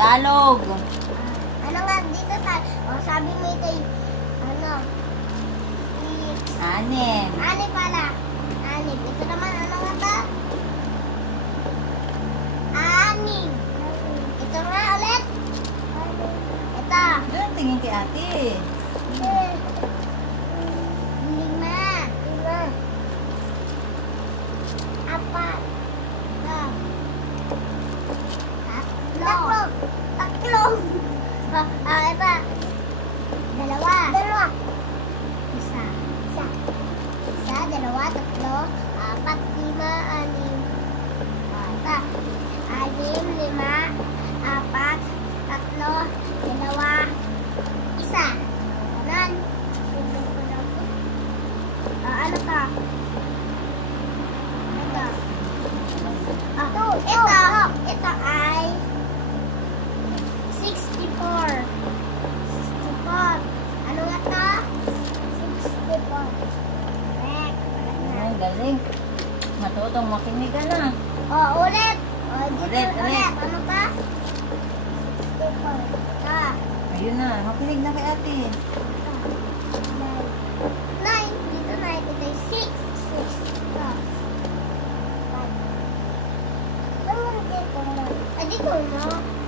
Tagalog. Ano nga dito sabi mo ito ano? Anim. Anim pala. Anim. Ito naman ano nga ba? Anim. Ito nga ulit. Ito. Doon, tingin kay ate. Lima. Apat. Tatlo. Ito. Dalawa. Isa, dalawa, tatlo, apat, lima, anim. Ito. Anim, lima, apat, tatlo, dalawa, isa. Ganon. Ano ka? Ito ay 64. Ano nga ito? 64. Correct. Ay, galing. Matutong makinig ka na. Ulit. Ulit. Ano pa? 64. Ayun na, makinig na kay ate. 9. Dito 9. Ito ay 6. 6. Dito no?